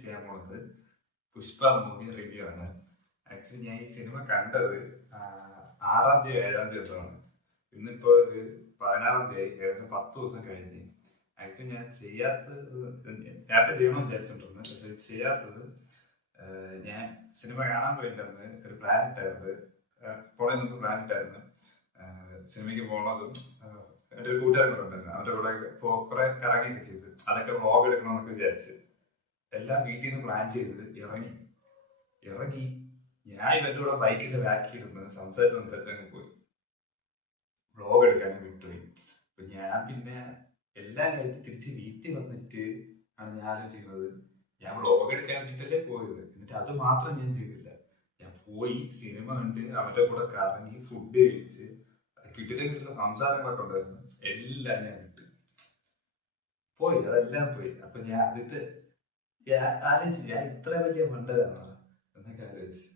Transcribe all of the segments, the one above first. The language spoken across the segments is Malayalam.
ചെയ്യാൻ പോകുന്നത് പുഷ്പ മൂവി റിവ്യൂ ആണ്. ആക്ച്വലി ഞാൻ ഈ സിനിമ കണ്ടത് 6-ാം തീയതി 7-ാം ദിവസമാണ്. ഇന്നിപ്പോൾ ഒരു 16-ാം തീയതി, ഏകദേശം 10 ദിവസം കഴിഞ്ഞ്. ആക്ച്വലി ഞാൻ നേരത്തെ ചെയ്യണമെന്ന് വിചാരിച്ചിട്ടുണ്ടെന്ന്, പക്ഷെ ചെയ്യാത്തത് ഞാൻ സിനിമ കാണാൻ പോയിട്ടെന്ന് ഒരു പ്ലാൻ ഇട്ടായിരുന്നു. പോണേന്ന് പ്ലാൻ ഇട്ടായിരുന്നു. സിനിമയ്ക്ക് പോകണതും എൻ്റെ ഒരു കൂട്ടുകാരൻ കൂടെ ഉണ്ടായിരുന്നു. അവരുടെ കൂടെ കുറെ കറങ്ങിയൊക്കെ ചെയ്ത് അതൊക്കെ വ്ളോഗ് എടുക്കണമെന്നൊക്കെ വിചാരിച്ച് എല്ലാം വീട്ടിൽ നിന്ന് പ്ലാൻ ചെയ്ത് ഇറങ്ങി ഞാൻ ഇവരുടെ കൂടെ ബൈക്കിന്റെ ബാക്കിലിരുന്ന് സംസാരിച്ച് പോയി. വ്ളോഗ് എടുക്കാനും വിട്ടുപോയി. അപ്പൊ ഞാൻ പിന്നെ എല്ലാം കഴിഞ്ഞ് തിരിച്ച് വീട്ടിൽ വന്നിട്ട് ആണ് ഞാൻ ആലോചിക്കുന്നത്, ഞാൻ വ്ളോഗ് എടുക്കാൻ വേണ്ടിയിട്ടല്ലേ പോയത്. എന്നിട്ട് അത് മാത്രം ഞാൻ ചെയ്തില്ല. ഞാൻ പോയി സിനിമ കണ്ട് അവരുടെ കൂടെ കറങ്ങി ഫുഡ് കഴിച്ച് കിട്ടിയിട്ടുള്ള സംസാരങ്ങളൊക്കെ ഉണ്ടായിരുന്നു. എല്ലാം ഞാൻ വിട്ട് പോയി, അതെല്ലാം പോയി. അപ്പൊ ഞാൻ അതിട്ട് ആലോചിച്ചു, ഞാൻ ഇത്ര വലിയ മണ്ടനാണോ എന്നൊക്കെ ആലോചിച്ച്.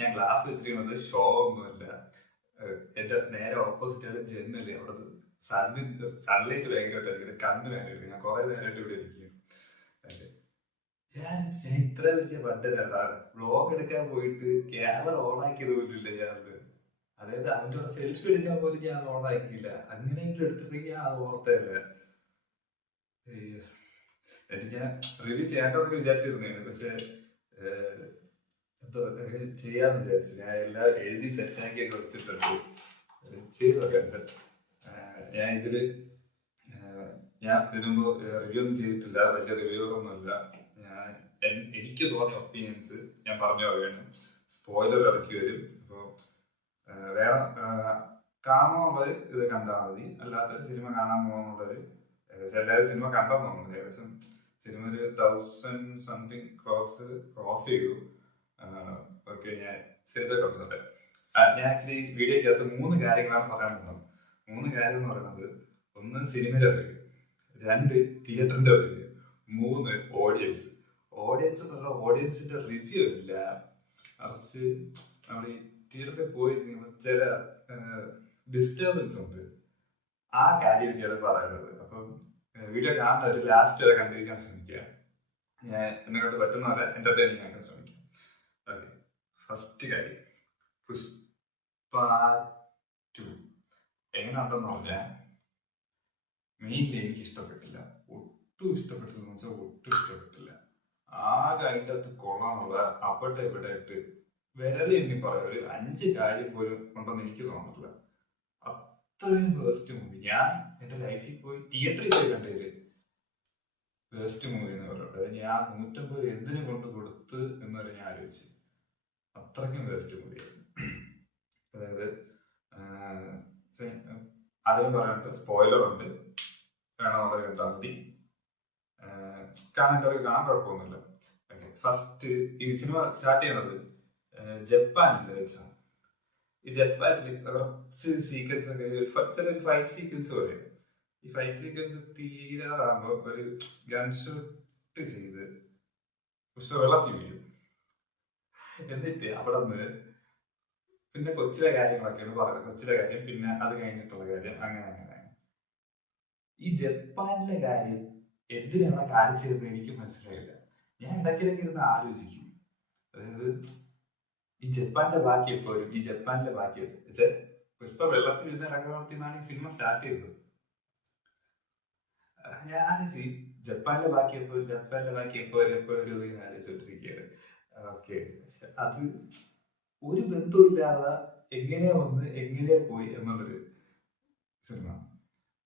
ഞാൻ ഗ്ലാസ് വെച്ചിരിക്കുന്നത് ഷോ ഒന്നുമല്ല, എന്റെ നേരെ ഓപ്പോസിറ്റ് ജനല്. അവിടെ സൺലൈറ്റ് ഭയങ്കരമായിട്ട് കണ്ണ് വേണ്ടിയിട്ട് ഞാൻ കുറെ നേരമായിട്ട് ഇവിടെ ഇരിക്കും. ഞാൻ ഇത്ര വലിയ മണ്ടനാണ്. വ്ളോഗ് എടുക്കാൻ പോയിട്ട് ക്യാമറ ഓൺ ആക്കിയത് പോലും ഇല്ല ഞാനത്. അതായത് അവൻ്റെ കൂടെ സെൽഫി എടുക്കാൻ പോലും ഞാൻ ഓൺ ആക്കിയില്ല. അങ്ങനെയെങ്കിലും എടുത്തിട്ടുണ്ടെങ്കിൽ ഞാൻ അത് ഓർത്തല്ല. എന്നിട്ട് ഞാൻ റിവ്യൂ ചെയ്യണമെന്നൊക്കെ വിചാരിച്ചിരുന്നതാണ്. പക്ഷെ എന്തോ ചെയ്യാന്ന് വിചാരിച്ചു. ഞാൻ എല്ലാം എഴുതി സെറ്റാക്കിയൊക്കെ വെച്ചിട്ടുണ്ട്, ചെയ്ത് നോക്കാം. ഞാൻ ഇതിനുമ്പ് റിവ്യൂ ഒന്നും ചെയ്തിട്ടില്ല, വലിയ റിവ്യൂറൊന്നുമില്ല. എനിക്ക് തോന്നിയ ഒപ്പീനിയൻസ് ഞാൻ പറഞ്ഞു പറയുകയാണ്. സ്പോയിലർ ഇറക്കി വരും. അപ്പോൾ വേറെ കാണുന്നുള്ളവർ ഇത് കണ്ടാൽ മതി, അല്ലാത്തൊരു സിനിമ കാണാൻ പോകുന്നുള്ളവർ ഏകദേശം എല്ലാവരും സിനിമ കണ്ടെന്ന് തോന്നുന്നു. ഏകദേശം സിനിമ ഒരു 1000 സംതിങ് ക്രോസ് ചെയ്തു. ഓക്കെ, ഞാൻ സിനിമയെ കുറിച്ചോട്ടെ. ഞാൻ ആക്ച്വലി വീഡിയോക്കകത്ത് 3 കാര്യങ്ങളാണ് പറയാൻ പോകുന്നത്. 3 കാര്യം എന്ന് പറയുന്നത്: 1 സിനിമയുടെ റിവ്യൂ, 2 തിയേറ്ററിന്റെ റിവ്യൂ, 3 ഓഡിയൻസിന്റെ റിവ്യൂ ഇല്ല. മറിച്ച് നമ്മൾ ഈ തിയേറ്ററിൽ പോയി ചില ഡിസ്റ്റർബൻസ് ഉണ്ട്. ആ കാര്യമൊക്കെയാണ് പറയുന്നത്. അപ്പം വീഡിയോ കാണുന്ന ഒരു ലാസ്റ്റ് വരെ കണ്ടിരിക്കാൻ ശ്രമിക്കുക. ഞാൻ എന്നെ കൊണ്ട് പറ്റുന്ന പോലെ എന്റർടൈനിങ് ആക്കാൻ ശ്രമിക്കാം. ഓക്കെ, ഫസ്റ്റ് കാര്യം, പുഷ്പ 2 എങ്ങനെയുണ്ടെന്ന് പറഞ്ഞാൽ മെയിൻലി എനിക്ക് ഇഷ്ടപ്പെട്ടില്ല. ഒട്ടും ഇഷ്ടപ്പെട്ടില്ല. ആകെ അതിൻ്റെ അകത്ത് കൊള്ളാന്നുള്ള അവിടെ ഇവിടെ ആയിട്ട് വിരൽ എണ്ണി പറയാം ഒരു 5 കാര്യം പോലും ഉണ്ടെന്ന് എനിക്ക് തോന്നുന്നില്ല. അത്രയും വേസ്റ്റ് മൂവി. ഞാൻ എന്റെ ലൈഫിൽ പോയി തിയേറ്ററിൽ പോയി കണ്ടതില് വേസ്റ്റ് മൂവി എന്ന് പറയുന്നത്. ഞാൻ 150 എന്തിനു കൊണ്ട് കൊടുത്ത് എന്നൊരു ഞാൻ ആലോചിച്ചു. അത്രയ്ക്കും വേസ്റ്റ് മൂവിയായിരുന്നു. അതായത് അതിന് പറയാനായിട്ട് സ്പോയിലർ ഉണ്ട്, വേണമെന്നുള്ളത് കണ്ടാൽ മതി. കാണേണ്ടവർക്ക് കാണാൻ കുഴപ്പമൊന്നുമില്ല. ഓക്കെ, ഫസ്റ്റ് ഈ സിനിമ സ്റ്റാർട്ട് ചെയ്യണത് ജപ്പാനിൽ വെച്ചാണ്. ഈ ജപ്പാനിൽ കുറച്ച് സീക്വൻസ് ഒക്കെ, ചെറിയൊരു ഫൈറ്റ് സീക്വൻസ് പറയും. ഈ ഫൈറ്റ് സീക്വൻസ് തീരാറാകുമ്പോ ഒരു ഗൺഷോട്ട് ചെയ്ത് പുഷ്പ വെള്ളത്തിൽ വീഴും. എന്നിട്ട് അവിടെ നിന്ന് പിന്നെ കൊച്ചിലെ കാര്യങ്ങളൊക്കെയാണ് പറയുന്നത്. കൊച്ചിലെ കാര്യം, പിന്നെ അത് കഴിഞ്ഞിട്ടുള്ള കാര്യം, അങ്ങനെ. ഈ ജപ്പാനിലെ കാര്യം എന്തിനാണ് കാണിച്ചതെന്ന് എനിക്ക് മനസ്സിലായില്ല. ഞാൻ ഇടയ്ക്കിടയ്ക്ക് ഇരുന്ന് ആലോചിക്കും. അതായത് ഈ ജപ്പാന്റെ ബാക്കി എപ്പോഴും പുഷ്പ വെള്ളത്തിൽ ഇരുന്ന് ഇറങ്ങുന്നിടത്താണ് ഈ സിനിമ സ്റ്റാർട്ട് ചെയ്തത്. ഞാൻ ആലോചിച്ചു ജപ്പാനിലെ ബാക്കി എപ്പോഴും ആലോചിച്ചോണ്ടിരിക്കുകയാണ്. ഓക്കെ, അത് ഒരു ബന്ധമില്ലാതെ എങ്ങനെയാ വന്ന് എങ്ങനെയാ പോയി എന്നുള്ളൊരു സിനിമ.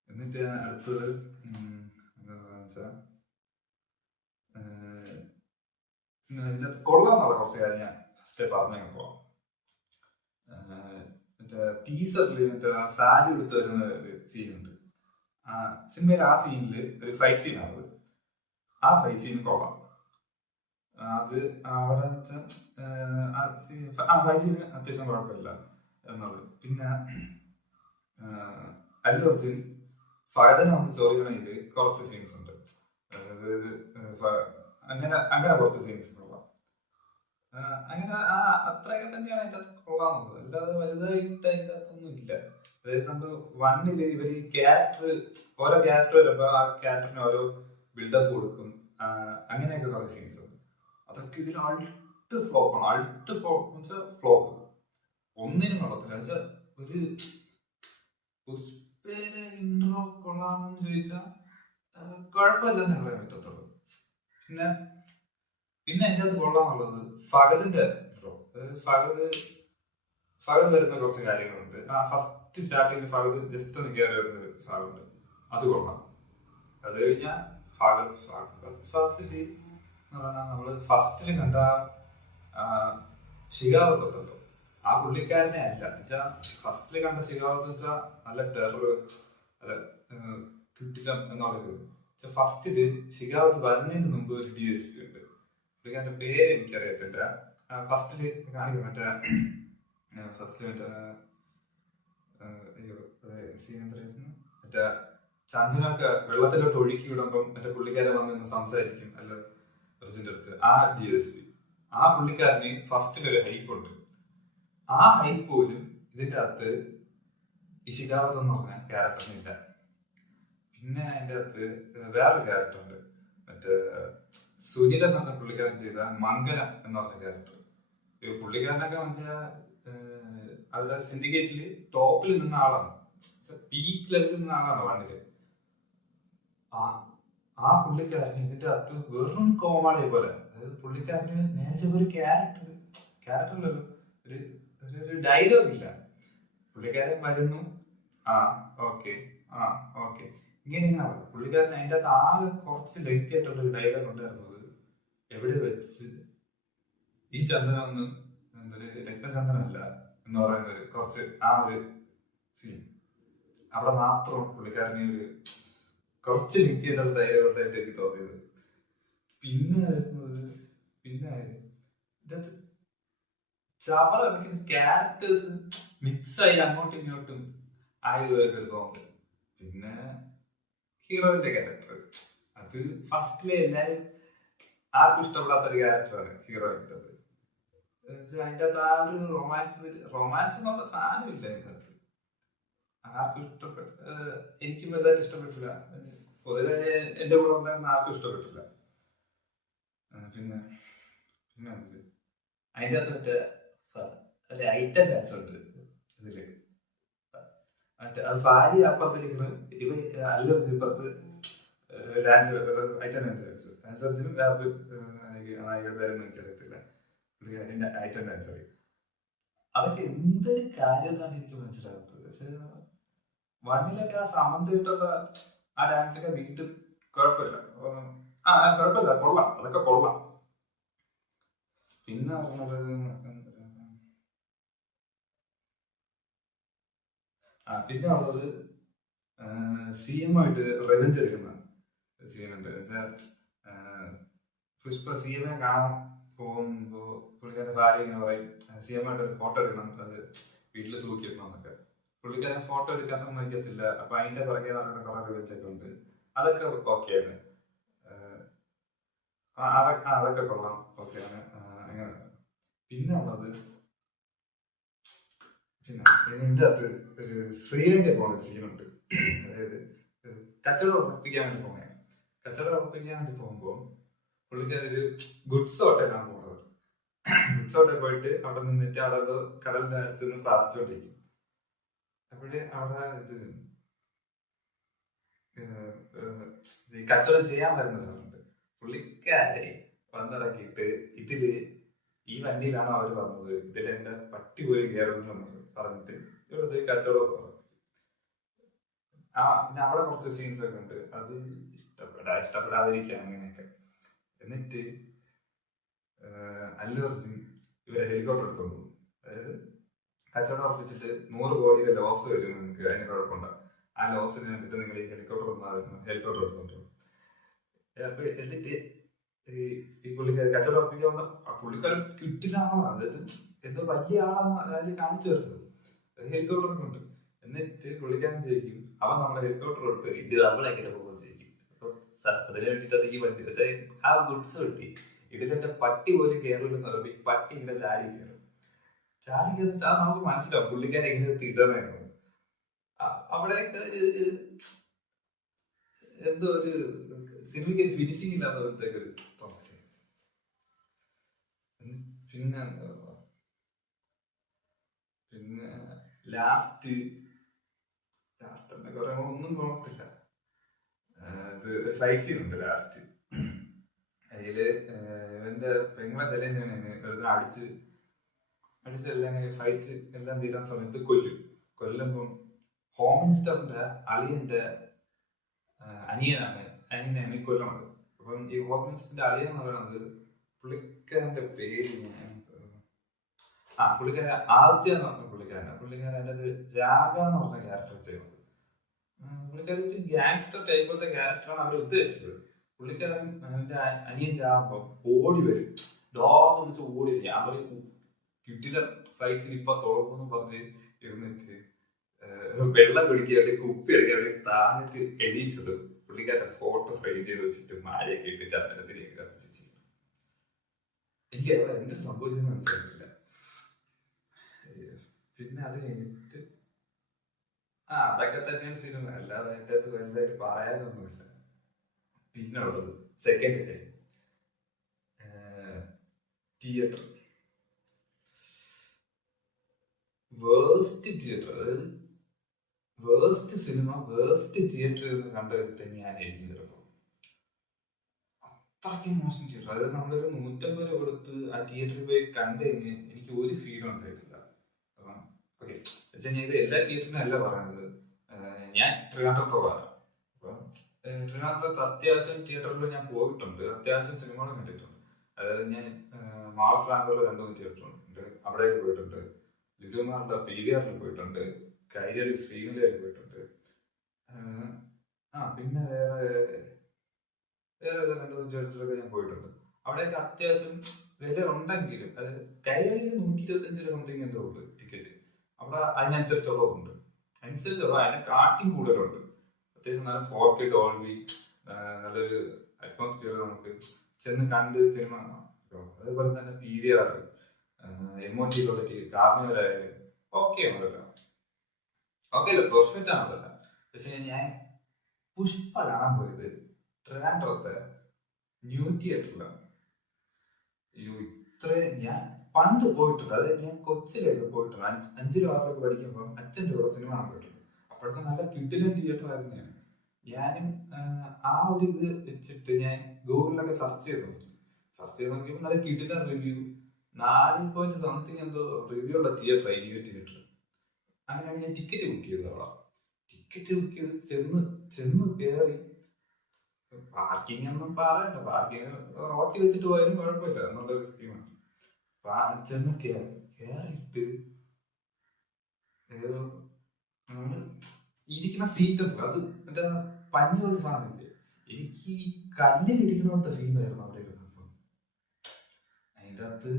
എന്നിട്ട് അടുത്തത് എന്താണെന്ന് വെച്ചാൽ കൊള്ളാന്നുള്ള കുറച്ച് കാര്യം ഞാൻ ഫസ്റ്റ് പറഞ്ഞു പോവാം. ടീസറിൽ സാരി എടുത്ത് വരുന്ന ഒരു സീനുണ്ട്. സിനിമയിൽ ആ സീനിൽ ഒരു ഫൈറ്റ് സീനാണത്. ആ ഫൈറ്റ് സീൻ കൊള്ളാം. അത് അവിടെ ഫൈറ്റ് സീൻ അത്യാവശ്യം കുഴപ്പമില്ല എന്നുള്ളത്. പിന്നെ അതിൽ കുറച്ച് ഫഹദിനെ വന്ന് ചോദിക്കണമെങ്കിൽ കുറച്ച് സീൻസ് ഉണ്ട്. അതായത് അങ്ങനെ കുറച്ച് സീൻസ് കൊള്ളാം. അങ്ങനെ അത്രയൊക്കെ തന്നെയാണ് അതിൻ്റെ അകത്ത് കൊള്ളാന്നുള്ളത്. അല്ലാതെ വലുതായിട്ട് അതിൻ്റെ അകത്തൊന്നും ഇല്ല. അതായത് നമ്മൾ 1 ഇവര് ഓരോ ക്യാരക്ടർ വരുമ്പോ ആ ക്യാരക്ടറിന് ഓരോ ബിൽഡപ്പ് കൊടുക്കും. അങ്ങനെയൊക്കെ കുറെ സീൻസ് ഉണ്ട്. അതൊക്കെ ഇതിൽ അൾട്ട് ഫ്ലോപ്പാണ്. അൾട്ട് ഫ്ലോപ്പ് എന്ന് വെച്ചാൽ ഫ്ലോപ്പ് ഒന്നിനും കൊള്ളത്തില്ല. വെച്ചാൽ ഒരു പുഷ്പയുടെ ഇൻട്രോ കൊള്ളാമെന്ന് ചോദിച്ചാൽ കുഴപ്പമില്ലെന്ന് പറയാൻ പറ്റത്തുള്ളൂ. പിന്നെ പിന്നെ എൻ്റെ അത് കൊള്ളാന്നുള്ളത് ഫഹദിന്റെ ഇൻട്രോ. ഫഹദ് വരുന്ന കുറച്ച് കാര്യങ്ങളുണ്ട്. ഫസ്റ്റ് സ്റ്റാർട്ടിങ് ഫഹദ് ജസ്റ്റ് ഒന്ന് കയറി വരുന്നൊരു ഭാഗമുണ്ട്, അത് കൊള്ളാം. അത് കഴിഞ്ഞാൽ ഫസ്റ്റ് എന്ന് പറഞ്ഞാൽ നമ്മള് ഫസ്റ്റില് കണ്ട ഷികാവത്തുണ്ടല്ലോ, ആ പുള്ളിക്കാരനെ അല്ല. എന്നുവെച്ചാൽ ഫസ്റ്റില് കണ്ട ഷികാവത്ത് വെച്ചാൽ നല്ല ടെറർ, നല്ല കിട്ടിലം എന്ന് പറയുന്നത്. ഫസ്റ്റില് ഷികാവത്ത് വരുന്നതിന് മുമ്പ് ഒരു DSP ഉണ്ട്, പുള്ളിക്കാരന്റെ പേര് എനിക്കറിയത്തില്ല. ഫസ്റ്റില് കാണിക്കും മറ്റേ മറ്റേ ചന്ദനൊക്കെ വെള്ളത്തിലോട്ട് ഒഴുക്കി വിടുമ്പം മറ്റേ പുള്ളിക്കാരൻ വന്ന് സംസാരിക്കും അല്ല പ്രസിന്റെ അടുത്ത്. ആ DSP, ആ പുള്ളിക്കാരന് ഫസ്റ്റിൽ ഒരു ഹൈപ്പ് ഉണ്ട്. ആ ഹൈപ്പ് പോലും ഇതിന്റെ അകത്ത് ഇഷികാവത്ത് എന്ന് പറഞ്ഞ ക്യാരക്ടറിനില്ല. പിന്നെ അതിന്റെ അകത്ത് വേറൊരു ക്യാരക്ടർ ഉണ്ട്, മറ്റേ സുനിൽ എന്ന് പറഞ്ഞ പുള്ളിക്കാരൻ ചെയ്ത മംഗലം എന്ന് പറഞ്ഞ ക്യാരക്ടർ. പുള്ളിക്കാരനൊക്കെ മറ്റേ അവരുടെ സിൻഡിക്കേറ്റില് ടോപ്പിൽ നിന്ന ആളാണ്, പീക്ക് ലെവലിൽ നിന്ന ആളാണ് വണ്ടില്. ആ പുള്ളിക്കാരന് ഇതിന്റെ അകത്ത് വെറും കോമാളിയെ പോലെ, അതായത് പുള്ളിക്കാരന് നേരത്തെ ഒരു ക്യാരക്ടറിലല്ലോ ഒരു ഡയലോഗ് ഇല്ല. പുള്ളിക്കാരൻ വരുന്നു, ഓക്കെ ഇങ്ങനെയാണ് പുള്ളിക്കാരൻ. അതിന്റെ അകത്ത് ആകെ കുറച്ച് ലെങ്തി ആയിട്ടുള്ള ഒരു ഡയലോഗ് ഉണ്ടായിരുന്നത്, എവിടെ വെച്ച് ഈ ചന്ദനൊന്നും എന്തൊരു രക്തചന്ദനമല്ല എന്ന് പറയുന്നത്, കുറച്ച് ആ ഒരു സീൻ അവിടെ മാത്രമാണ് പുള്ളിക്കാരനെ ഒരു കുറച്ച് ലെങ്തി ആയിട്ടുള്ള ഡയലോഗായിട്ട് എനിക്ക് തോന്നിയത്. പിന്നെ ഇതിനകത്ത് ചവറ ക്യാരക്ടേഴ്സ് മിക്സായി അങ്ങോട്ടും ഇങ്ങോട്ടും ആയതുപോലെയൊക്കെ ഒരു തോന്നൽ. പിന്നെ ഹീറോയിന്റെ ക്യാരക്ടർ, അത് ഫസ്റ്റിലെ എല്ലാരും ആർക്കും ഇഷ്ടപ്പെടാത്തൊരു ക്യാരക്ടറാണ് ഹീറോയിൻ്റെ. അതിൻ്റെ അകത്ത് ആ ഒരു റൊമാൻസ് എന്നുള്ള സാധനമില്ല അതിൻ്റെ അകത്ത്. ആർക്കും എനിക്കും വലുതായിട്ട് ഇഷ്ടപ്പെട്ടില്ല. പൊതുവെ എന്റെ കൂടെ ഉണ്ടായിരുന്ന ആർക്കും ഇഷ്ടപ്പെട്ടില്ല. പിന്നെ അതിൻ്റെ അകത്ത് മറ്റേ ഐറ്റം ഡാൻസ് ഉണ്ട് ഇതില്. അത് ഭാര്യ അപ്പുറത്തിരിക്കുന്നു, ഇവ അല്ലൊരു ഇപ്പുറത്ത് ഡാൻസ് ഐറ്റം ഡാൻസ് കളിച്ചു. അല്ലൊരു വേറൊരു നായികയുടെ പേരൊന്നും എനിക്കറിയത്തില്ല, പുള്ളിക്കാരൻ്റെ ഐറ്റം ഡാൻസ് കളി. അതൊക്കെ എന്തൊരു കാര്യമെന്നാണ് എനിക്ക് മനസ്സിലാകുന്നത്. പക്ഷെ വണ്ണിലൊക്കെ ആ സംബന്ധമായിട്ടുള്ള ആ ഡാൻസ് ഒക്കെ വീണ്ടും കുഴപ്പമില്ല, കുഴപ്പമില്ല, കൊള്ളാം, അതൊക്കെ കൊള്ളാം. പിന്നെ പിന്നെ ഉള്ളത് CM ആയിട്ട് റിവെഞ്ച് എടുക്കുന്ന സീനുണ്ട്. പുഷ്പ CM കാണാൻ പോകുമ്പോ പുള്ളിക്കാരൻ ഭാര്യ ഇങ്ങനെ പറയും CM ആയിട്ട് ഒരു ഫോട്ടോ എടുക്കണം, അത് വീട്ടിൽ തൂക്കി വെക്കണം എന്നൊക്കെ. പുള്ളിക്കാരൻ ഫോട്ടോ എടുക്കാൻ സമ്മതിക്കത്തില്ല. അപ്പൊ അതിന്റെ പുറകെ നടക്കുന്ന കുറെ റിവെഞ്ച് ഒക്കെ ഉണ്ട്. അതൊക്കെ ഓക്കെയാണ്, അതൊക്കെ കൊള്ളാം, ഓക്കെയാണ് അങ്ങനെ. പിന്നെ ഉള്ളത് ഇതിന്റെ അകത്ത് ഒരു ശ്രീലങ്ക പോകുന്ന ഒരു സീനുണ്ട്. അതായത് കച്ചവടം ഉറപ്പിക്കാൻ വേണ്ടി പോകുന്നത്. കച്ചവടം ഉറപ്പിക്കാൻ വേണ്ടി പോകുമ്പോ പുള്ളിക്കാരൊരു ഗുഡ്സ് ഹോട്ടലാണ് പോകുന്നത്. ഗുഡ്സ് ഹോട്ടലിൽ പോയിട്ട് അവിടെ നിന്നിട്ട് അവിടെ കടലിന്റെ അടുത്ത് നിന്ന് പ്രാർത്ഥിച്ചുകൊണ്ടിരിക്കും. അപ്പോഴേ അവിടെ കച്ചവടം ചെയ്യാൻ വരുന്നവരുണ്ട്. പുള്ളിക്കാരെ വന്നിറക്കിയിട്ട് ഇതില് ഈ വണ്ടിയിലാണോ അവര് വന്നത്, ഇതിൽ എന്റെ പട്ടി പോയി കയറുന്നു പറഞ്ഞിട്ട് ഇവിടുത്തെ കച്ചവടം പറഞ്ഞു. പിന്നെ അവിടെ കുറച്ച് സീൻസ് ഒക്കെ ഉണ്ട്, അത് ഇഷ്ടപ്പെടാതിരിക്കാം അങ്ങനെയൊക്കെ. എന്നിട്ട് അല്ലു അർജുൻ ഇവരെ ഹെലികോപ്റ്റർ എടുത്തോണ്ട് പോകും. അതായത് കച്ചവടം ഉറപ്പിച്ചിട്ട് 100 കോടിയുടെ ലോസ് വരും നിങ്ങൾക്ക്, അതിന് കുഴപ്പമുണ്ടാകും. ആ ലോസിന് വേണ്ടിട്ട് നിങ്ങൾ ഈ ഹെലികോപ്റ്റർ ഹെലികോപ്റ്റർ എടുത്തോണ്ട്. അപ്പൊ എന്നിട്ട് ഈ പുള്ളിക്കാർ കച്ചവടം ഉറപ്പിക്കാൻ പുള്ളിക്കാരൻ കിട്ടില്ല ആളാണ്, അതായത് എന്തോ വലിയ ആളാണ് അതിൽ കാണിച്ചു തരുന്നത്. ഹെലികോപ്റ്ററൊക്കെ ഉണ്ട്. എന്നിട്ട് പുള്ളിക്കാരൻ ചോദിക്കും, അവൻ നമ്മുടെ ഹെലികോപ്റ്റർ എടുത്ത് ഇത് നമ്മളെങ്ങനെ പോകുമെന്ന് ചോദിക്കും. അപ്പൊ അതിന് വേണ്ടിട്ട് ഈ വണ്ടി ആ ഗുഡ്സ് കിട്ടി, ഇതിലെന്റെ പട്ടി പോലും കയറില്ലെന്ന് പറയുമ്പോ ഈ പട്ടി ഇങ്ങനെ ചാടി കയറും. നമുക്ക് മനസ്സിലാവും പുള്ളിക്കാരൻ എങ്ങനെ തിടുന്നതാണ്. അവിടെയൊക്കെ എന്തോ ഒരു സിനിമയ്ക്ക് ഒരു ഫിനിഷിംഗ് ഇല്ലാത്ത പോലത്തേക്ക് ഒരു തോന്നല്. പിന്നെ പിന്നെ ലാസ്റ്റ് എന്നൊക്കെ പറയുമ്പോ ഒന്നും തോന്നത്തില്ല. ഇത് ഒരു ഫൈറ്റ് സീൻ ഉണ്ട് ലാസ്റ്റ്. അതില് ഇവന്റെ പെങ്ങളെ ചെല്ലുന്ന അടിച്ചെല്ലാം ഫൈറ്റ് എല്ലാം തീരാൻ സമയത്ത് കൊല്ലുമ്പം ഹോം മിനിസ്റ്ററിന്റെ അളിയന്റെ അനിയനാണ് ഈ കൊല്ലണത്. അപ്പം ഈ ഹോം മിനിസ്റ്ററിന്റെ അളിയൻ എന്ന് പറയുന്നത് പുള്ളിക്കാരന്റെ പേര് പുള്ളിക്കാരൻ ആദിത്യ എന്ന് പറഞ്ഞ പുള്ളിക്കാരൻ അത് രാഗ എന്ന് പറഞ്ഞ ക്യാരക്ടർ ചെയ്യുന്നത്. പുള്ളിക്കാരൻ ഒരു ഗ്യാങ്സ്റ്റർ ടൈപ്പോഴത്തെ ക്യാരക്ടറാണ് അവർ ഉദ്ദേശിച്ചത്. പുള്ളിക്കാരൻ അവന്റെ അനിയൻ ചാകുമ്പോ ഓടി വരും, ഡോഗ് എന്ന് വെച്ച് ഓടി വരും. ഞാൻ പറയും കിട്ടില്ല ഫൈറ്റ്സിൽ ഇപ്പൊ തുറന്നു പറഞ്ഞ് ഇരുന്നിട്ട് വെള്ളം കുടിക്കാൻ വേണ്ടി കുപ്പി എടുക്കാൻ വേണ്ടി താന്നിട്ട് എണീച്ചത് പുള്ളിക്കാരുടെ ഫോട്ടോ ഫ്രെയിം ചെയ്ത് വെച്ചിട്ട് മാലയൊക്കെ ഇട്ട് ചന്ദനത്തിലേക്ക് കത്തിച്ചു. എനിക്ക് അവിടെ എന്തൊരു സംഭവിച്ചെന്ന് മനസ്സിലായിട്ടില്ല. പിന്നെ അത് കഴിഞ്ഞിട്ട് അതൊക്കെ തന്നെയാണ് സിനിമ, അല്ലാതെ അതിൻ്റെ അകത്ത് വലുതായിട്ട് പറയാനൊന്നുമില്ല. പിന്നെ ഉള്ളത് സെക്കൻഡ് കാര്യം തിയേറ്റർ. വേസ്റ്റ് തിയേറ്റർ, അതായത് വേസ്റ്റ് സിനിമ വേസ്റ്റ് തിയേറ്ററിൽ നിന്ന് കണ്ടുവരുത്ത ഞാനായിരിക്കും ചിലപ്പോൾ. അത്രയ്ക്കും മോശം തിയേറ്റർ. അതായത് നമ്മളൊരു 150 രൂപ കൊടുത്ത് ആ തിയേറ്ററിൽ പോയി കണ്ടു കഴിഞ്ഞ് എനിക്ക് ഒരു ഫീലും ഉണ്ടായിട്ടില്ല. ഓക്കെ, ഞാൻ ഇത് എല്ലാ തിയേറ്ററിനും അല്ല പറയുന്നത്. ഞാൻ ട്രിവാൻഡ്രത്തോളാണ്. അപ്പം ട്രിവാൻഡ്രത്ത് അത്യാവശ്യം തിയേറ്ററിൽ ഞാൻ പോയിട്ടുണ്ട്, അത്യാവശ്യം സിനിമകളും കണ്ടിട്ടുണ്ട്. അതായത് ഞാൻ മാൾ ഓഫ് ഫ്രാങ്കോയിൽ 2-3 തിയേറ്ററുണ്ട്, അവിടേക്ക് പോയിട്ടുണ്ട്. ലുലുമാറിലെ PVR പോയിട്ടുണ്ട്, കൈരളി ശ്രീനിലയിൽ പോയിട്ടുണ്ട്. പിന്നെ വേറെ 2-3 തിയേറ്ററിലൊക്കെ ഞാൻ പോയിട്ടുണ്ട്. അവിടെയൊക്കെ അത്യാവശ്യം വില ഉണ്ടെങ്കിലും, അത് കൈരളിയിൽ 125 സംതിങ് എന്തോ ഉള്ളു ടിക്കറ്റ്. അവിടെ അതിനനുസരിച്ചുള്ളതുണ്ട്, അതിനെ കാട്ടിയും കൂടുതലുണ്ട്. അത്യാവശ്യം നല്ല 4K ഡോൾബി, നല്ലൊരു അറ്റ്മോസ്ഫിയർ നമുക്ക് ചെന്ന് കണ്ട് സിനിമ കാണാം. അതേപോലെ തന്നെ PVR, MOT കാർണിവലായാലും ഓക്കെ ആണല്ലോ, ഓക്കെ അല്ല, പെർഫെക്റ്റ് ആണല്ലോ. പക്ഷെ ഞാൻ പുഷ്പ കാണാൻ പോയത് ട്രിവാൻഡ്രത്തെ ന്യൂ തിയേറ്ററിലാണ്. ഞാൻ പണ്ട് പോയിട്ടുണ്ട്, അത് ഞാൻ കൊച്ചിലേക്ക് പോയിട്ടുണ്ട്. 5-6 പഠിക്കുമ്പോൾ അച്ഛൻ്റെ കൂടെ സിനിമ കാണാൻ പോയിട്ടുണ്ട്. അപ്പോഴൊക്കെ നല്ല കിഡിലൻ തിയേറ്റർ ആയിരുന്നു. ഞാനും ആ ഒരു ഇത് വെച്ചിട്ട് ഞാൻ ഗൂഗിളിലൊക്കെ സെർച്ച് ചെയ്ത് നോക്കിയപ്പോൾ നല്ല കിഡിലൻ റിവ്യൂ, 4 സംതിങ് എന്തോ റിവ്യൂ ഉള്ള തിയേറ്റർ, ന്യൂ തിയേറ്റർ. അങ്ങനെയാണ് ഞാൻ ടിക്കറ്റ് ബുക്ക് ചെയ്തത്. അവിടെ ടിക്കറ്റ് ബുക്ക് ചെയ്ത് ചെന്ന് കയറി, പാർക്കിംഗ് ഒന്നും പറയണ്ട, പാർക്കിംഗ് റോട്ടിൽ വെച്ചിട്ട് പോയാലും കുഴപ്പമില്ല എന്നുള്ളൊരു സ്കീമാണ്. ചെന്ന് കയറിയിട്ട് ഇരിക്കുന്ന സീറ്റ് ഉണ്ട്, അത് മറ്റേ പഞ്ഞുള്ള സാധനമില്ലേ, എനിക്ക് ഈ കല്ലിൽ ഇരിക്കണത്തെ ഫീലായിരുന്നു അവിടെ ഇരുന്നപ്പോ. അതിൻ്റെ അകത്ത്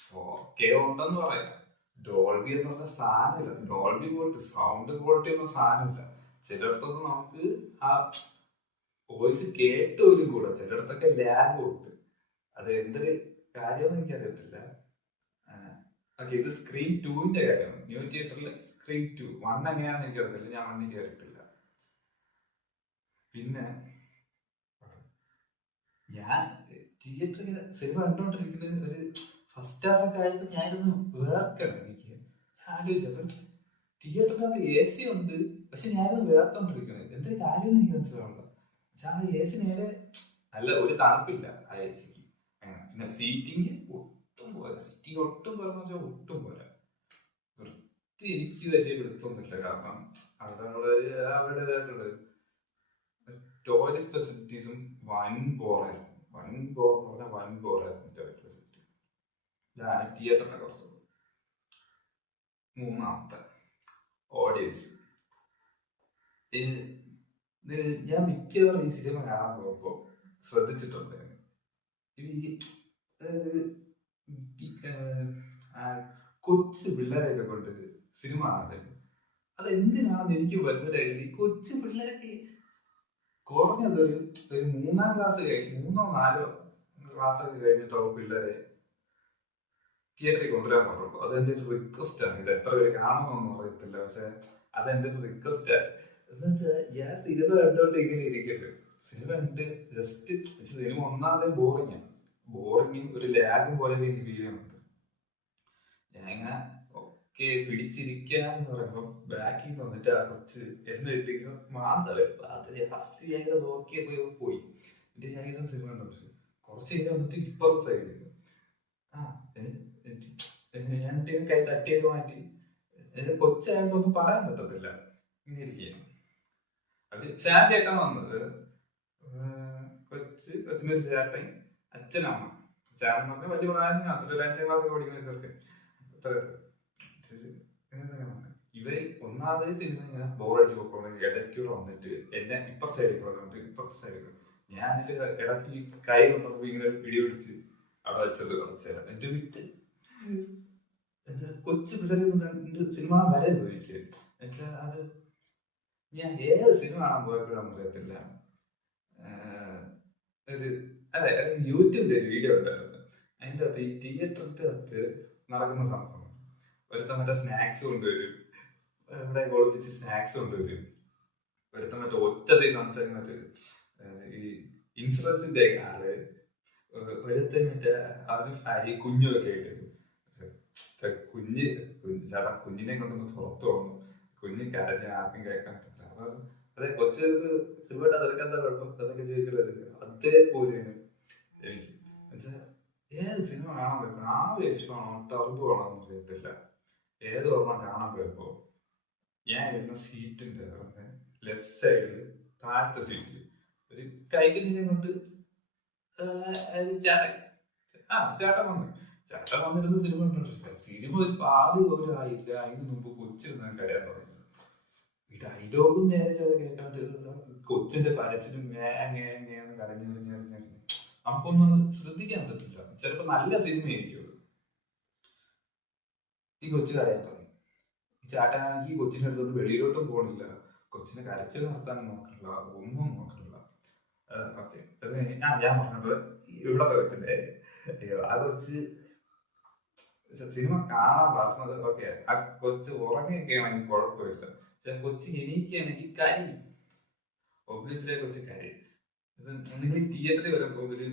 4K ഉണ്ടെന്ന് പറയാം, ഡോൾബി എന്ന് പറഞ്ഞ സാധനമില്ല, ഡോൾബി ക്വാളിറ്റി, സൗണ്ട് ക്വാളിറ്റി ഒന്നും സാധനമില്ല. ചിലയിടത്തൊന്നും നമുക്ക് ആ വോയിസ് കേട്ട് ഒരു കൂടെ, ചിലയിടത്തൊക്കെ ലാഗ് ഉണ്ട്. അത് എന്തൊരു കാര്യമെന്ന് എനിക്കറിയത്തില്ല. ഓക്കെ, ഇത് സ്ക്രീൻ 2ന്റെ കാര്യമാണ്. ന്യൂ തിയേറ്ററിൽ സ്ക്രീൻ 2, 1 എങ്ങനെയാണെന്ന് എനിക്കറിയത്തില്ല, ഞാൻ 1 കയറിയിട്ടില്ല. പിന്നെ ഞാൻ തിയേറ്ററിൽ സിനിമ കണ്ടോണ്ടിരിക്കുന്നത് ഒരു ഫസ്റ്റ് ഹാഫ് ഒക്കെ ആയപ്പോ ഞാനൊന്ന് വേർക്കണം. എനിക്ക് ആലോചിച്ചപ്പം തിയേറ്ററിനകത്ത് AC ഉണ്ട്, പക്ഷെ ഞാനൊന്ന് വേർത്തോണ്ടിരിക്കുന്നത്. എന്തൊരു കാര്യം എനിക്ക് മനസ്സിലാവുന്നില്ല. പക്ഷെ ആ AC നേരെ നല്ല ഒരു തണുപ്പില്ല ആ ACക്ക്. പിന്നെ സീറ്റിങ് ഒട്ടും പോരാ, ഒട്ടും പോരാ. വൃത്തി എനിക്ക് വലിയ പിടുത്തൊന്നുമില്ല. കാരണം അവരുടേതായിട്ടുള്ളത് ടോയ്ലറ്റ് ഫെസിലിറ്റീസും വൻ ബോറായിരുന്നു ടോയ്ലറ്റ് ഫെസിലിറ്റി. ഇതാണ് തിയേറ്ററിനെ കുറിച്ച്. മൂന്നാമത്തെ ഓഡിയൻസ്. ഞാൻ മിക്കവാറും ഈ സിനിമ കാണാൻ പോകുമ്പോൾ ശ്രദ്ധിച്ചിട്ടുണ്ട്, കൊച്ചു പിള്ളേരെയൊക്കെ കൊണ്ട് സിനിമ കാണാൻ. അതെന്തിനാണെന്ന് എനിക്ക് മനസ്സിലായിട്ടില്ല. ഈ കൊച്ചു പിള്ളേരൊക്കെ കുറഞ്ഞതൊരു 3-ാം ക്ലാസ് 3-4 ക്ലാസ്സൊക്കെ കഴിഞ്ഞിട്ടുള്ള പിള്ളേരെ തിയേറ്ററിൽ കൊണ്ടുവരാൻ പാടുള്ളൂ. അതെന്റെ ഒരു റിക്വസ്റ്റ് ആണ്. ഇത് എത്ര പേര് കാണുമെന്നൊന്നും അറിയത്തില്ല, പക്ഷെ അതെന്റെ ഒരു റിക്വസ്റ്റ് ആണ്. എന്ന് വെച്ചാൽ ഞാൻ സിനിമ കണ്ടോണ്ട് ഇങ്ങനെ ഇരിക്കട്ടെ. സിനിമ കണ്ട് ജസ്റ്റ് സിനിമ ഒന്നാമതേ ബോറിങ്ങാണ്. ബോറിങ്ങും ഒരു ലാഗും പോലെ എനിക്ക് ഫീൽ ചെയ്യുന്നുണ്ട്. ഞാൻ ഇങ്ങനെ ഒക്കെ പിടിച്ചിരിക്കാന്ന് പറയുമ്പോ ബാക്കിൽ നിന്ന് വന്നിട്ട് ആ കൊച്ച് എന്നെ ഇട്ടിങ്ങനെ മാന്തള് ഫസ്റ്റ് ഞാൻ ഇങ്ങനെ നോക്കിയപ്പോ പോയി. എന്നിട്ട് ഞാൻ ഇങ്ങനെ സിനിമ കണ്ടു. കുറച്ച് കഴിഞ്ഞ് വന്നിട്ട് ഇപ്പുറത്തെ സൈഡിൽ ഞാൻ കൈ തട്ടിയത് മാറ്റി. കൊച്ചായതൊന്നും പറയാൻ പറ്റത്തില്ല. ഇങ്ങനെ ഇരിക്കുകയാണ്. അത് ഫാമിലി ആയിട്ടാണ് വന്നത്. കൊച്ചിനൊരു ചേട്ടൻ, അച്ഛനമ്മ. ചേട്ടൻ പറഞ്ഞ വലിയ പ്രായം, അത്ര 5ാം ക്ലാസ് പഠിക്കുന്ന ചെറുക്കൻ. ഇവര് ഒന്നാമതേ സിനിമ ഇങ്ങനെ ബോറടിച്ച് പോയിക്കോണെങ്കിൽ ഇടയ്ക്കൂടെ വന്നിട്ട് എന്നെ ഇപ്പുറത്തെ സൈഡിൽ വന്നിട്ട് ഇപ്പുറത്തെ സൈഡിൽ ഞാൻ എന്നിട്ട് ഇടയ്ക്ക് കൈ കൊണ്ടപ്പോ ഇങ്ങനെ പിടി പിടിച്ച് അവിടെ വെച്ചത് കുറച്ച് നേരം. എന്നിട്ട് വിട്ട് കൊച്ചു പിള്ളേരെ കണ്ട് സിനിമ വരരുത് എനിക്ക്. എന്നുവെച്ചാൽ അത് ഞാൻ ഏത് സിനിമ കാണാൻ പോയപ്പോഴാണെന്ന് അറിയത്തില്ല. ഒരു അതെ യൂട്യൂബിൽ ഒരു വീഡിയോ ഉണ്ടായിരുന്നു. അതിൻ്റെ അകത്ത് ഈ തിയേറ്ററിൻ്റെ അകത്ത് നടക്കുന്ന സംഭവം. ഒരുത്തം മറ്റേ സ്നാക്സ് കൊണ്ടുവരും, ഇവിടെ ഒളിപ്പിച്ച് സ്നാക്സ് കൊണ്ടുവരും. ഒരുത്തം മറ്റേ ഒറ്റത്തെ സംസാരിക്കുന്നത് ഈ ഇൻഷുറൻസിന്റെ ആള്. ഒരുത്തൻ മറ്റേ അവന് ഭാര്യ കുഞ്ഞൊക്കെ ആയിട്ട് ചേട്ടാ കുഞ്ഞിനെ കൊണ്ടൊന്ന് പുറത്തു പോകണം, കുഞ്ഞ് കരഞ്ഞ ആർക്കും കേൾക്കാൻ പറ്റില്ല. അപ്പൊ അതെ കൊച്ചെടുത്ത് സിനിമ അതെടുക്കാത്ത കുഴപ്പം അതൊക്കെ ചോദിക്കുന്നത് അതേപോലെയാണ് എനിക്ക്. എന്നുവെച്ചാൽ ഏത് സിനിമ കാണാൻ പോയപ്പോ ആവേശമാണോ ടർബ് ആണോ എന്ന് അറിയത്തില്ല. ഏത് ഓർമ്മ കാണാൻ പോയപ്പോ ഞാൻ ഇരുന്ന സീറ്റിന്റെ ലെഫ്റ്റ് സൈഡില് താഴത്തെ സീറ്റില് ഒരു കൈകലിനെ കൊണ്ട് ചേട്ടൻ വന്നിരുന്ന സിനിമ കണ്ടോണ്ടിരിക്കുക. സിനിമ ഒരു പാതി പോലും ആയില്ല. അതിന് മുമ്പ് കൊച്ചിരുന്ന് കരയാൻ തുടങ്ങി. ഈ ഡയലോഗും നേരെ ചെറിയ കേൾക്കാണ്ട് കൊച്ചിന്റെ കരച്ചിലും മേങ്ങേന്ന് കരഞ്ഞു നമുക്കൊന്നും അത് ശ്രദ്ധിക്കാൻ പറ്റില്ല. ചിലപ്പോ നല്ല സിനിമയായിരിക്കും അത്. ഈ കൊച്ചു കരയാൻ തുടങ്ങി. ഈ ചേട്ടനാണെങ്കിൽ ഈ കൊച്ചിന്റെ അടുത്തൊന്നും വെളിയിലോട്ടും പോകണില്ല, കൊച്ചിനെ കരച്ചിൽ നിർത്താൻ നോക്കണില്ല, ഒന്നും നോക്കണില്ല. ഓക്കെ അത് ഞാൻ പറഞ്ഞത് ഇവിടത്തെ കൊച്ചിന്റെ ആ കൊച്ച് സിനിമ കാണാൻ പറഞ്ഞത് ഓക്കെ. ആ കൊച്ച് ഉറങ്ങിയൊക്കെയാണെങ്കിൽ കുഴപ്പമില്ല. പക്ഷെ കൊച്ച് എണീക്കുകയാണെങ്കിൽ കരയും. ഒബ്വിയസ്ലി കൊച്ച് കരയും. നിങ്ങൾ തിയേറ്ററിൽ വരുമ്പോൾ ഒരു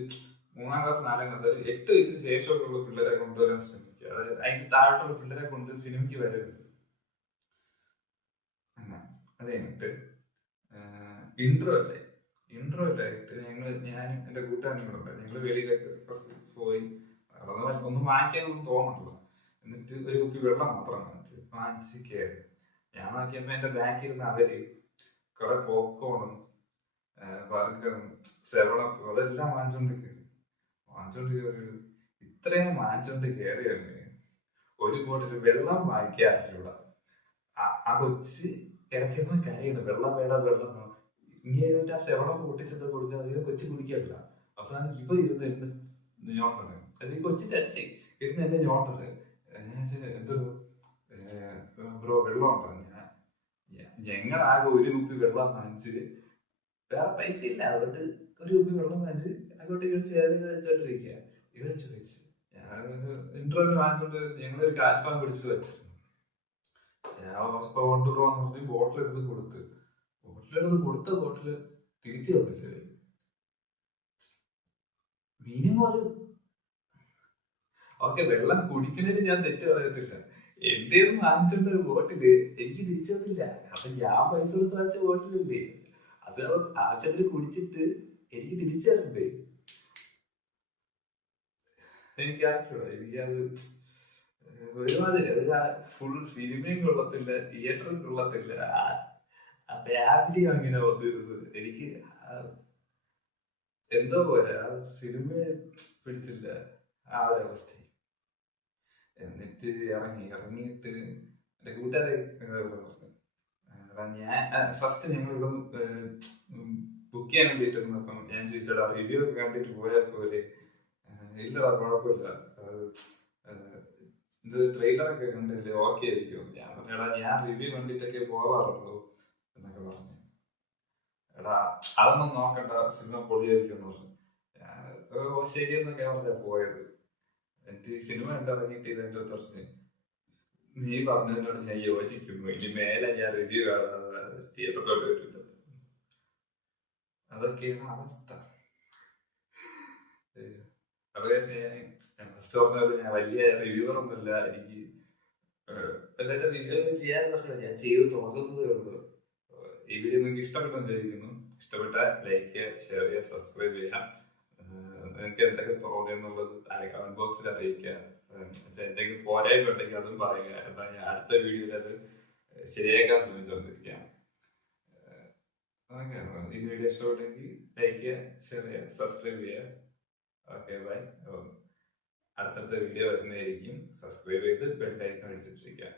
3ാം ക്ലാസ് 4ാം ക്ലാസ് ഒരു 8 വയസ്സിന് ശേഷമൊക്കെയുള്ള പിള്ളേരെ കൊണ്ടുവരാൻ ശ്രമിക്കുക. അത് അതിന് താഴോട്ടുള്ള പിള്ളേരെ കൊണ്ട് സിനിമയ്ക്ക് വരരുത്. അത് കഴിഞ്ഞിട്ട് ഇൻട്രോ അല്ലായിട്ട് ഞാൻ എന്റെ കൂട്ടുകാരനും കൂടെ ഉണ്ട്. ഞങ്ങള് വെളിയിലേക്ക് കുറച്ച് പോയി. ഒന്നും വാങ്ങിക്കാനൊന്നും തോന്നണില്ല. എന്നിട്ട് ഒരു കുപ്പി വെള്ളം മാത്രം വാങ്ങിച്ച് കയറി. ഞാൻ നോക്കിയപ്പോ എന്റെ ബാക്കിൽ ഇരുന്ന് അവര് കുറെ പോപ്കോണും ബർഗറും 7up അതെല്ലാം വാങ്ങിച്ചോണ്ട് കയറി. ഇത്രയും വാങ്ങിച്ചോണ്ട് കയറിയാണ് ഒരു ബോട്ടിൽ വെള്ളം വാങ്ങിക്കാറില്ല. ആ കൊച്ച് ഇടയ്ക്കൊന്നും കരയുന്നു, വെള്ളം വേണം. ഇങ്ങനെ ആ 7up പൊട്ടിച്ചത് കൊടുക്കുക, അതിനെ കൊച്ചു കുടിക്കാറില്ല. അവസാനം ഇവ ഇരുന്ന് എന്നെ ഞോണ്ടത്. അത് ഈ കൊച്ചിന്റെ അച്ഛൻ ഇരുന്ന് എന്നെ ഞോണ്ടത്. എന്തൊരു ബ്രോ വെള്ളം ഉണ്ടോ? ഞങ്ങളാകെ ഒരു കുപ്പി വെള്ളം വാങ്ങിച്ച്, വേറെ പൈസ ഇല്ല, അതുകൊണ്ട് ഒരു കുപ്പി വെള്ളം വാങ്ങിച്ച് അങ്ങോട്ട് വെച്ചോണ്ടിരിക്കുക. ഇവരെ ചോദിച്ചു ഞാൻ ഇന്റർവ്യൂ വാങ്ങിച്ചോണ്ട് ഞങ്ങളൊരു കാൽഫാൻ പിടിച്ചിട്ട് വെച്ചിരുന്നു. ഞാൻ കൊണ്ടുപോകാന്ന് പറഞ്ഞ് ബോട്ടിലെടുത്ത് കൊടുത്ത ബോട്ടില് തിരിച്ചു തന്നില്ല. മിനിമം ഒരു ഓക്കെ വെള്ളം കുടിക്കുന്നതിന് ഞാൻ തെറ്റ് പറയത്തില്ല. എന്റെ വാങ്ങിച്ചിട്ടുണ്ട് ബോട്ടില്, എനിക്ക് തിരിച്ചു തന്നില്ല. അപ്പൊ ഞാൻ പൈസ കൊടുത്ത് വാങ്ങിച്ച ബോട്ടിലില്ലേ, അത് ആവശ്യത്തിന് കുടിച്ചിട്ട് എനിക്ക് തിരിച്ചു തരണ്ടേ? എനിക്കത് ഒരുമാതിരി ഫുൾ സിനിമയും കൊള്ളത്തില്ല, തിയേറ്ററും കൊള്ളത്തില്ല. ഫാമിലി അങ്ങനെ വന്നിരുന്നത് എനിക്ക് എന്തോ പോലെ ആ സിനിമയെ പിടിച്ചില്ല ആ ഒരു അവസ്ഥ. എന്നിട്ട് ഇറങ്ങിയിട്ട് എന്റെ കൂട്ടുകാരെ ഞാൻ ഫസ്റ്റ് ഞങ്ങൾ ഇവിടെ ബുക്ക് ചെയ്യാൻ വേണ്ടിയിട്ടിരുന്നപ്പം ഞാൻ ചോദിച്ചടാ റിവ്യൂ ഒക്കെ കണ്ടിട്ട് പോയാൽ പോലെ. ഇല്ലടാ കുഴപ്പമില്ല, ഇത് ട്രെയിലറൊക്കെ കണ്ടില്ലേ ഓക്കെ ആയിരിക്കും. ഞാൻ പറഞ്ഞടാ ഞാൻ റിവ്യൂ കണ്ടിട്ടൊക്കെ പോവാറുള്ളൂ എന്നൊക്കെ പറഞ്ഞു. എടാ അതൊന്നും നോക്കണ്ട, സിനിമ പൊളിയായിരിക്കും എന്ന് പറഞ്ഞു. ശരിയെന്നൊക്കെ പറഞ്ഞാ പോയത്. എന്നിട്ട് സിനിമ കണ്ടിറങ്ങിയിട്ട് ഇതെന്റെ പറഞ്ഞു നീ പറഞ്ഞതിനോട് ഞാൻ യോജിക്കുന്നു. ഇനി മേലെ ഞാൻ റിവ്യൂ കാണാതെ തിയേറ്ററിലോട്ട് വരില്ല. അതൊക്കെയാണ് അവസ്ഥ. അപ്പൊ ഞാൻ ഫസ്റ്റ് പറഞ്ഞ പോലെ ഞാൻ വലിയ റിവ്യൂവർ ഒന്നുമില്ല. എനിക്ക് എല്ലാവരുടെ റിവ്യൂ ചെയ്യാൻ പറ്റില്ല, ഞാൻ ചെയ്ത് തോന്നുന്നതേ ഉള്ളൂ. ഈ വീഡിയോ നിങ്ങൾക്ക് ഇഷ്ടപ്പെട്ടെന്ന് വിചാരിക്കുന്നു. ഇഷ്ടപ്പെട്ട ലൈക്ക് ചെയ്യുക, ഷെയർ ചെയ്യുക, സബ്സ്ക്രൈബ് ചെയ്യാം. നിങ്ങൾക്ക് എന്തൊക്കെ തോന്നിയെന്നുള്ളത് താഴെ കമന്റ് ബോക്സിൽ അറിയിക്കുക. എന്തെങ്കിലും പോരായിട്ടുണ്ടെങ്കിൽ അതും പറയുക. എന്താ ഞാൻ അടുത്ത വീഡിയോയിൽ അത് ശരിയാക്കാൻ ശ്രമിച്ചുകൊണ്ടിരിക്കാം. ഈ വീഡിയോ ഇഷ്ടപ്പെട്ടെങ്കിൽ ലൈക്ക് ചെയ്യുക, ഷെയർ ചെയ്യുക, സബ്സ്ക്രൈബ് ചെയ്യുക. Okay bye. അടുത്തടുത്ത വീഡിയോ വരുന്നതായിരിക്കും. സബ്സ്ക്രൈബ് ചെയ്ത് ബെൽ ഐക്കൺ അടിച്ചിട്ടിരിക്കുക.